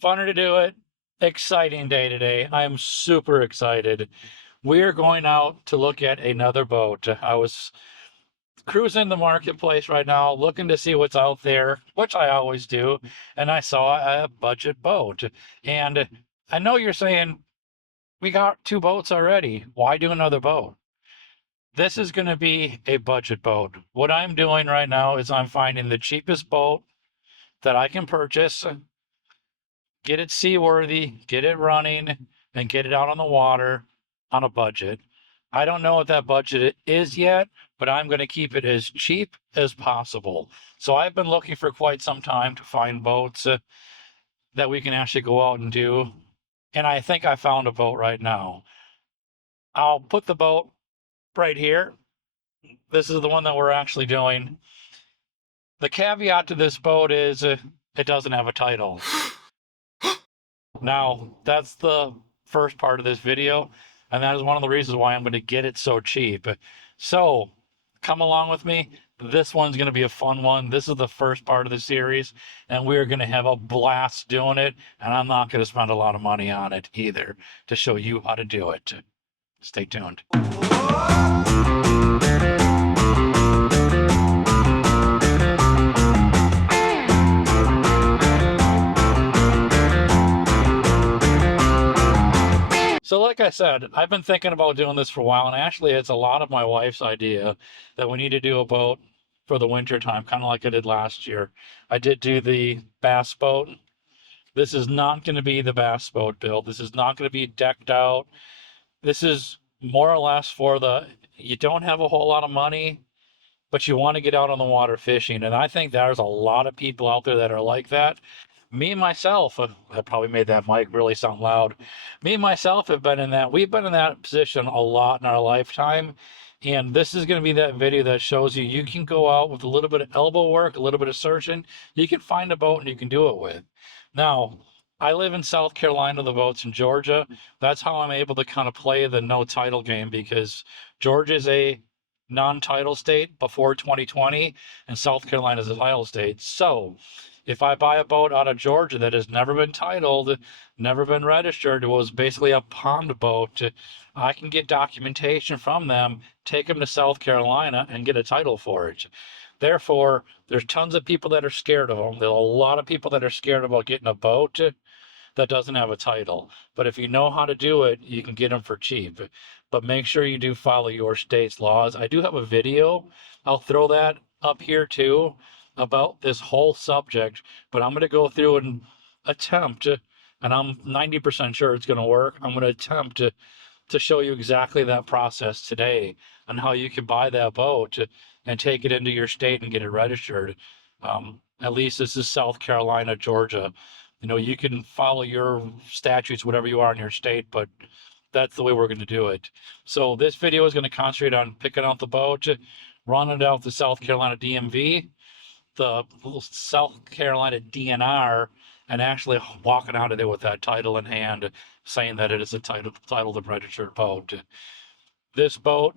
Fun to do it. Exciting day today. I am super excited. We are going out to look at another boat. I was cruising the marketplace right now, looking to see what's out there, which I always do, and I saw a budget boat. And I know you're saying, we got two boats already. Why do another boat? This is going to be a budget boat. What I'm doing right now is I'm finding the cheapest boat that I can purchase, get it seaworthy, get it running, and get it out on the water on a budget. I don't know what that budget is yet, but I'm going to keep it as cheap as possible. So I've been looking for quite some time to find boats that we can actually go out and do. And I think I found a boat right now. I'll put the boat right here. This is the one that we're actually doing. The caveat to this boat is it doesn't have a title. Now, that's the first part of this video, and that is one of the reasons why I'm going to get it so cheap. So, come along with me. This one's going to be a fun one. This is the first part of the series, and we're going to have a blast doing it, and I'm not going to spend a lot of money on it either to show you how to do it. Stay tuned. So like I said, I've been thinking about doing this for a while, and actually it's a lot of my wife's idea that we need to do a boat for the winter time, kind of like I did last year. I did do the bass boat. This is not going to be the bass boat build. This is not going to be decked out. This is more or less for you don't have a whole lot of money, but you want to get out on the water fishing. And I think there's a lot of people out there that are like that. Me and myself, I probably made that mic really sound loud. Me and myself have been in that. We've been in that position a lot in our lifetime. And this is going to be that video that shows you can go out with a little bit of elbow work, a little bit of searching. You can find a boat and you can do it with. Now, I live in South Carolina, the boat's in Georgia. That's how I'm able to kind of play the no title game, because Georgia is a non-title state before 2020 and South Carolina is a title state. So if I buy a boat out of Georgia that has never been titled, never been registered, it was basically a pond boat, I can get documentation from them, take them to South Carolina, and get a title for it. Therefore, there's tons of people that are scared of them. There's a lot of people that are scared about getting a boat that doesn't have a title. But if you know how to do it, you can get them for cheap. But make sure you do follow your state's laws. I do have a video. I'll throw that up here too about this whole subject, but I'm going to go through and attempt, and I'm 90% sure it's going to work. I'm going to attempt to show you exactly that process today on how you can buy that boat and take it into your state and get it registered. At least this is South Carolina, Georgia. You know, you can follow your statutes, whatever you are in your state, but that's the way we're going to do it. So this video is going to concentrate on picking out the boat, running it out the South Carolina DMV, the South Carolina DNR, and actually walking out of there with that title in hand, saying that it is a titled and registered boat. This boat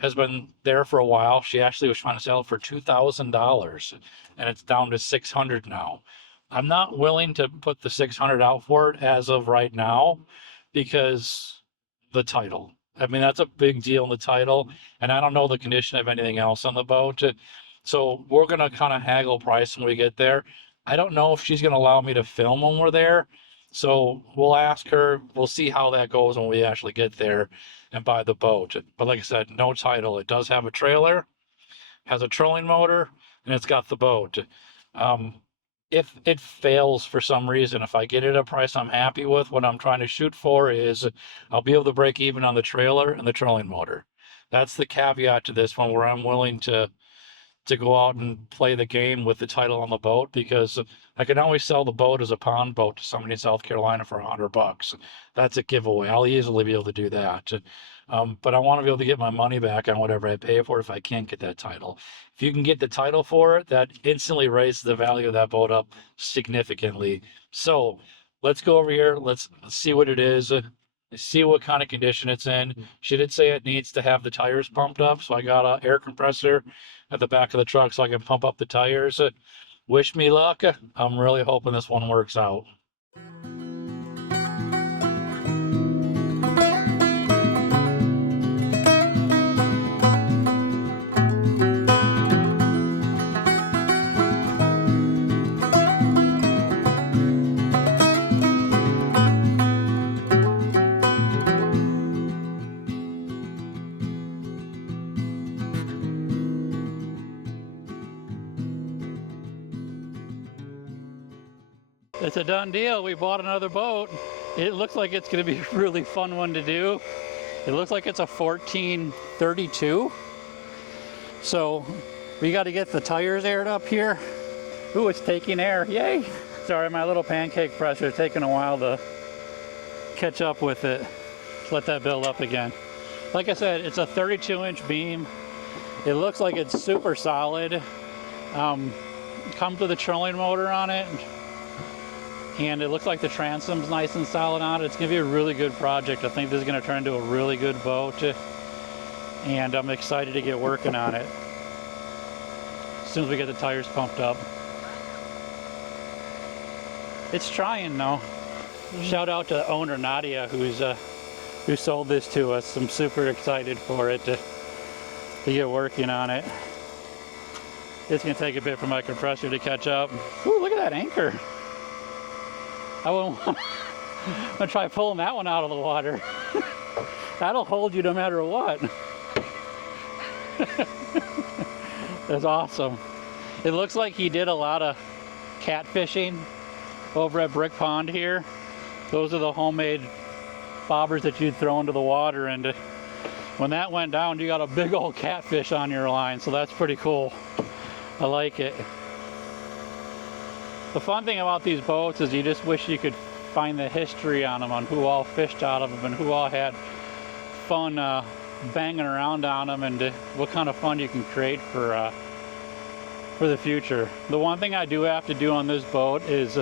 has been there for a while. She actually was trying to sell it for $2,000, and it's down to $600 now. I'm not willing to put the $600 out for it as of right now, because the title. I mean, that's a big deal in the title, and I don't know the condition of anything else on the boat. So we're going to kind of haggle price when we get there. I don't know if she's going to allow me to film when we're there. So we'll ask her. We'll see how that goes when we actually get there and buy the boat. But like I said, no title. It does have a trailer, has a trolling motor, and it's got the boat. If it fails for some reason, if I get it at a price I'm happy with, what I'm trying to shoot for is I'll be able to break even on the trailer and the trolling motor. That's the caveat to this one, where I'm willing to go out and play the game with the title on the boat, because I can always sell the boat as a pond boat to somebody in South Carolina for $100. That's a giveaway. I'll easily be able to do that. But I want to be able to get my money back on whatever I pay for it if I can't get that title. If you can get the title for it, that instantly raises the value of that boat up significantly. So let's go over here. Let's see what it is. See what kind of condition it's in. She did say it needs to have the tires pumped up, so I got an air compressor at the back of the truck so I can pump up the tires. Wish me luck. I'm really hoping this one works out. It's a done deal. We bought another boat. It looks like it's going to be a really fun one to do. It looks like it's a 1432. So we got to get the tires aired up here. Ooh, it's taking air. Yay. Sorry, my little pancake pressure is taking a while to catch up with it. Let's let that build up again. Like I said, it's a 32-inch beam. It looks like it's super solid. Comes with a trolling motor on it. And it looks like the transom's nice and solid on it. It's gonna be a really good project. I think this is gonna turn into a really good boat. And I'm excited to get working on it as soon as we get the tires pumped up. It's trying though. Shout out to the owner Nadia who sold this to us. I'm super excited for it to get working on it. It's gonna take a bit for my compressor to catch up. Ooh, look at that anchor. I'm gonna try pulling that one out of the water. That'll hold you no matter what. That's awesome. It looks like he did a lot of catfishing over at Brick Pond here. Those are the homemade bobbers that you'd throw into the water, and when that went down, you got a big old catfish on your line, so that's pretty cool. I like it. The fun thing about these boats is you just wish you could find the history on them, on who all fished out of them and who all had fun banging around on them, and what kind of fun you can create for the future. The one thing I do have to do on this boat is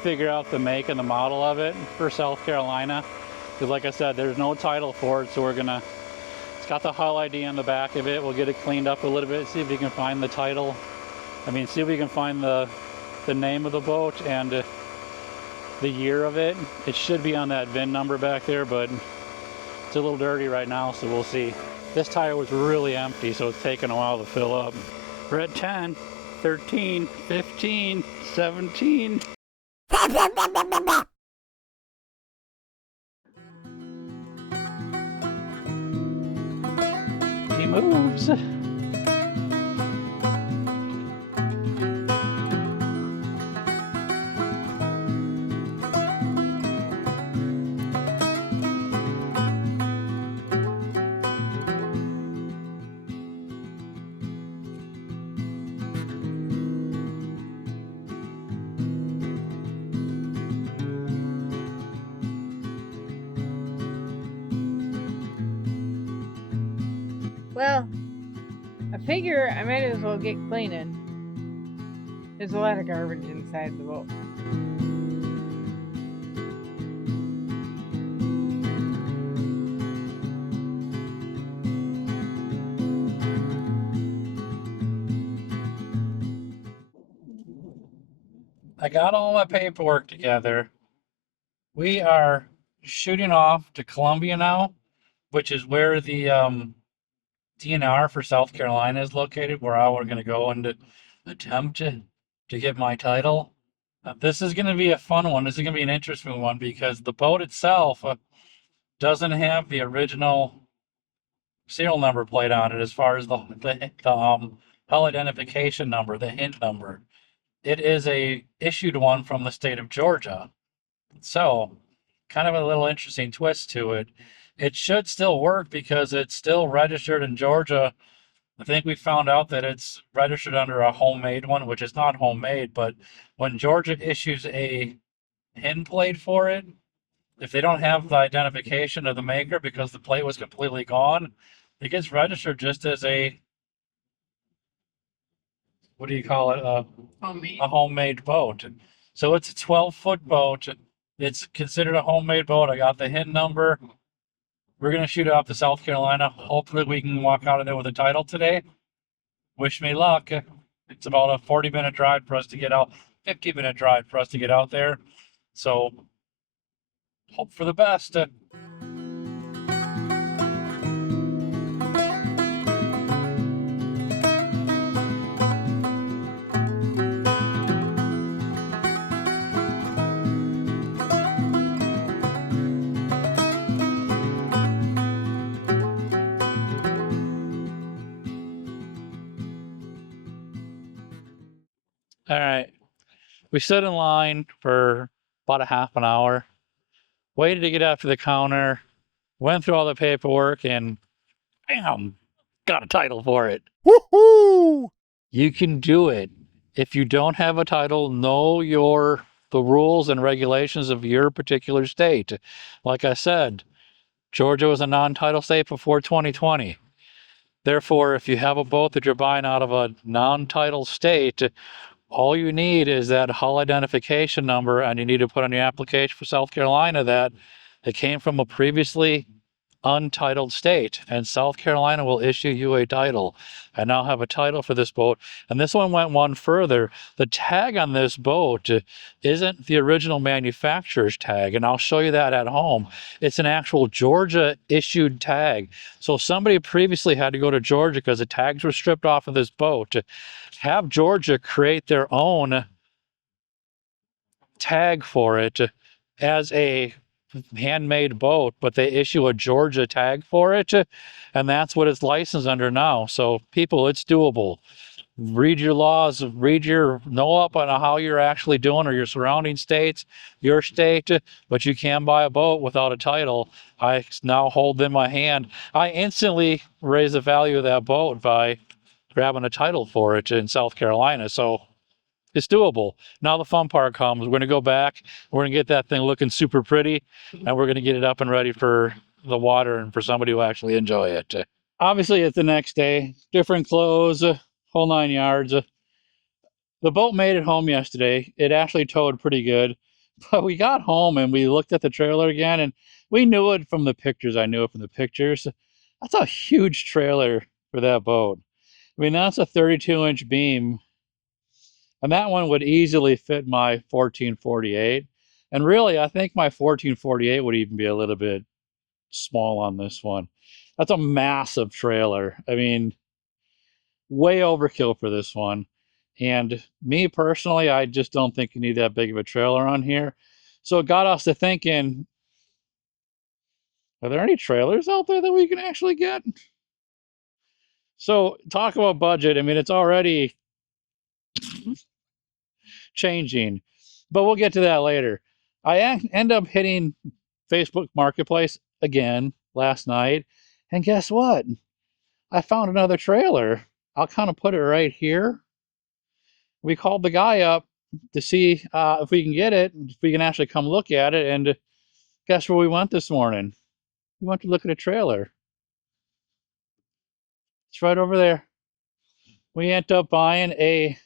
figure out the make and the model of it for South Carolina, because like I said, there's no title for it, so it's got the hull ID on the back of it. We'll get it cleaned up a little bit, see if we can find the title. See if we can find the name of the boat and the year of it. It should be on that VIN number back there, but it's a little dirty right now, so we'll see. This tire was really empty, so it's taking a while to fill up. We're at 10, 13, 15, 17. He moves. Well, I figure I might as well get cleaning. There's a lot of garbage inside the boat. I got all my paperwork together. We are shooting off to Columbia now, which is where the DNR for South Carolina is located, where I was going to go and attempt to get my title. This is going to be a fun one. This is going to be an interesting one because the boat itself doesn't have the original serial number plate on it as far as the hull identification number, the hint number. It is a issued one from the state of Georgia. So, kind of a little interesting twist to it. It should still work because it's still registered in Georgia. I think we found out that it's registered under a homemade one, which is not homemade, but when Georgia issues a HIN plate for it, if they don't have the identification of the maker because the plate was completely gone, it gets registered just as a, what do you call it? A homemade boat. So it's a 12-foot boat. It's considered a homemade boat. I got the HIN number. We're going to shoot out to South Carolina. Hopefully we can walk out of there with a title today. Wish me luck. It's about a 40-minute drive for us to get out, 50-minute drive for us to get out there. So hope for the best. All right. We stood in line for about a half an hour, waited to get up to the counter, went through all the paperwork, and bam, got a title for it. Woohoo! You can do it. If you don't have a title, know the rules and regulations of your particular state. Like I said, Georgia was a non-title state before 2020. Therefore, if you have a boat that you're buying out of a non-title state, all you need is that hull identification number, and you need to put on your application for South Carolina that it came from a previously untitled state, and South Carolina will issue you a title. I now have a title for this boat, and this one went one further. The tag on this boat isn't the original manufacturer's tag, and I'll show you that at home. It's an actual Georgia issued tag. So somebody previously had to go to Georgia because the tags were stripped off of this boat. Have Georgia create their own tag for it as a handmade boat, but they issue a Georgia tag for it, and that's what it's licensed under now. So people, it's doable. Read your laws, know up on how you're actually doing, or your surrounding states, your state, but you can buy a boat without a title. I now hold in my hand. I instantly raise the value of that boat by grabbing a title for it in South Carolina. So it's doable. Now the fun part comes. We're going to go back. We're going to get that thing looking super pretty, and we're going to get it up and ready for the water and for somebody who actually enjoy it. Obviously, it's the next day. Different clothes, whole 9 yards. The boat made it home yesterday. It actually towed pretty good. But we got home and we looked at the trailer again, and we knew it from the pictures. I knew it from the pictures. That's a huge trailer for that boat. I mean, that's a 32-inch beam. And that one would easily fit my 1448. And really, I think my 1448 would even be a little bit small on this one. That's a massive trailer. I mean, way overkill for this one. And me personally, I just don't think you need that big of a trailer on here. So it got us to thinking, are there any trailers out there that we can actually get? So talk about budget. I mean, it's already changing, but we'll get to that later. I end up hitting Facebook Marketplace again last night, and guess what? I found another trailer. I'll kind of put it right here. We called the guy up to see if we can get it, if we can actually come look at it, and guess where we went this morning? We went to look at a trailer. It's right over there. We ended up buying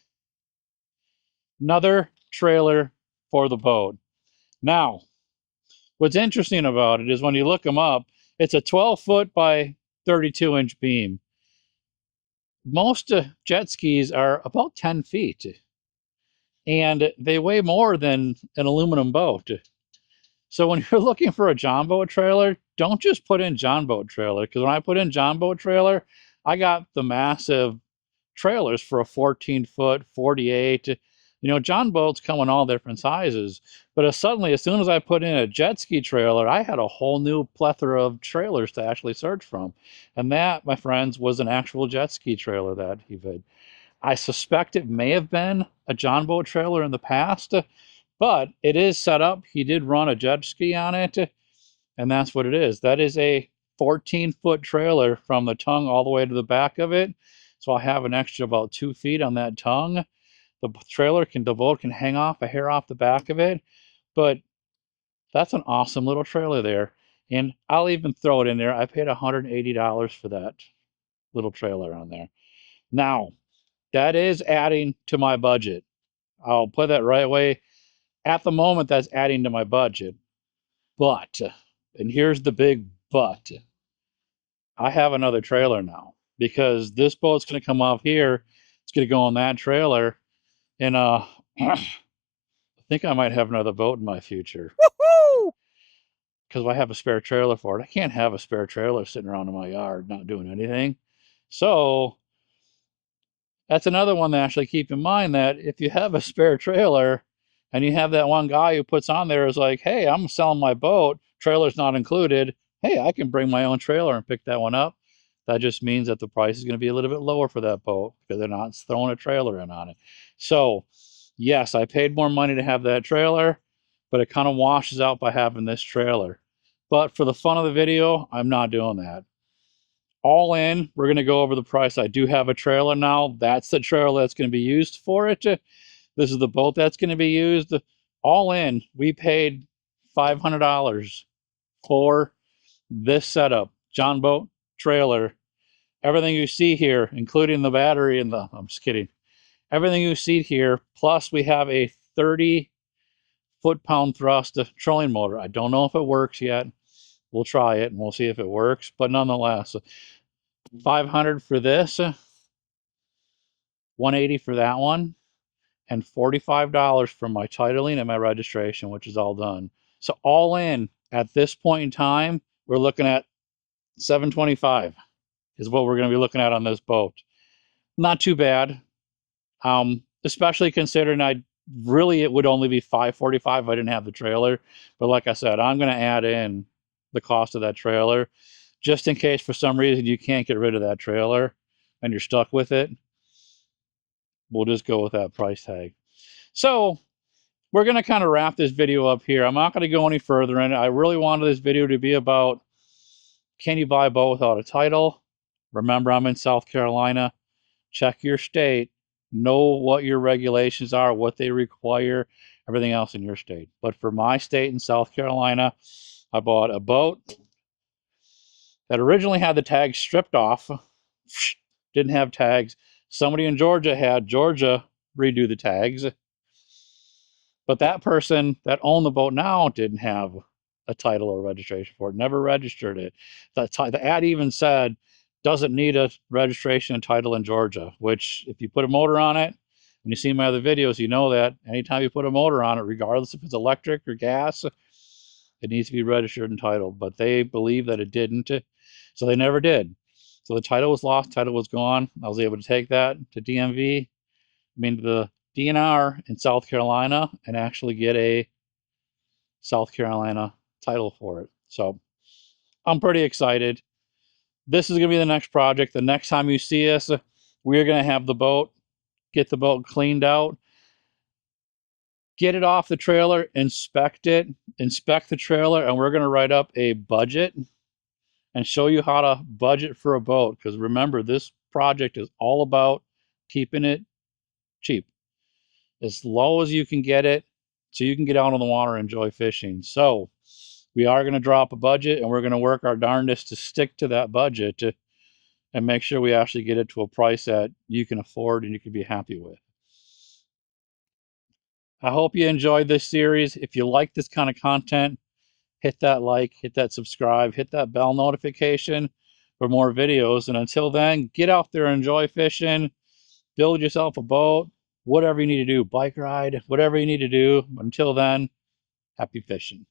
another trailer for the boat. Now, what's interesting about it is when you look them up, it's a 12-foot by 32-inch beam. Most jet skis are about 10 feet, and they weigh more than an aluminum boat. So when you're looking for a John boat trailer, don't just put in John boat trailer, because when I put in John boat trailer, I got the massive trailers for a 14-foot, 48. John boats come in all different sizes, but suddenly, as soon as I put in a jet ski trailer, I had a whole new plethora of trailers to actually search from. And that, my friends, was an actual jet ski trailer that he did. I suspect it may have been a John boat trailer in the past, but it is set up. He did run a jet ski on it, and that's what it is. That is a 14-foot trailer from the tongue all the way to the back of it. So I have an extra about 2 feet on that tongue. The boat can hang off a hair off the back of it, but that's an awesome little trailer there. And I'll even throw it in there. I paid $180 for that little trailer on there. Now, that is adding to my budget. I'll put that right away. At the moment, that's adding to my budget. But, and here's the big but, I have another trailer now, because this boat's going to come off here. It's going to go on that trailer. And I think I might have another boat in my future, Woohoo! because I have a spare trailer for it. I can't have a spare trailer sitting around in my yard not doing anything. So that's another one to actually keep in mind, that if you have a spare trailer and you have that one guy who puts on there is like, hey, I'm selling my boat, trailer's not included. Hey, I can bring my own trailer and pick that one up. That just means that the price is going to be a little bit lower for that boat, because they're not throwing a trailer in on it. So Yes, I paid more money to have that trailer, but it kind of washes out by having this trailer. But for the fun of the video, I'm not doing that. All in, we're going to go over the price. I do have a trailer now. That's the trailer that's going to be used for it. This is the boat that's going to be used. All in, we paid $500 for this setup. John boat, trailer, everything you see here, including the battery and I'm just kidding. Everything you see here, plus we have a 30 foot-pound thrust trolling motor. I don't know if it works yet. We'll try it and we'll see if it works. But nonetheless, $500 for this, $180 for that one, and $45 for my titling and my registration, which is all done. So all in, at this point in time, we're looking at $725 is what we're going to be looking at on this boat. Not too bad, especially considering it would only be $545 if I didn't have the trailer. But like I said, I'm going to add in the cost of that trailer just in case for some reason you can't get rid of that trailer and you're stuck with it. We'll just go with that price tag. So we're going to kind of wrap this video up here. I'm not going to go any further in it. I really wanted this video to be about, can you buy a boat without a title? Remember, I'm in South Carolina. Check your state. Know what your regulations are, what they require, everything else in your state. But for my state in South Carolina, I bought a boat that originally had the tags stripped off. Didn't have tags. Somebody in Georgia had Georgia redo the tags. But that person that owned the boat now didn't have a title or registration for it, never registered it. The ad even said, doesn't need a registration and title in Georgia, which if you put a motor on it, and you see my other videos, you know that anytime you put a motor on it, regardless if it's electric or gas, it needs to be registered and titled. But they believe that it didn't, so they never did. So the title was lost, title was gone. I was able to take that to DMV, to the DNR in South Carolina, and actually get a South Carolina title for it. So I'm pretty excited. This is going to be the next project. The next time you see us, we're going to have the boat, get the boat cleaned out, get it off the trailer, inspect the trailer, and we're going to write up a budget and show you how to budget for a boat. Because remember, this project is all about keeping it cheap, as low as you can get it, so you can get out on the water and enjoy fishing. So we are going to drop a budget, and we're going to work our darndest to stick to that budget and make sure we actually get it to a price that you can afford and you can be happy with. I hope you enjoyed this series. If you like this kind of content, hit that like, hit that subscribe, hit that bell notification for more videos. And until then, get out there and enjoy fishing, build yourself a boat, whatever you need to do, bike ride, whatever you need to do. Until then, happy fishing.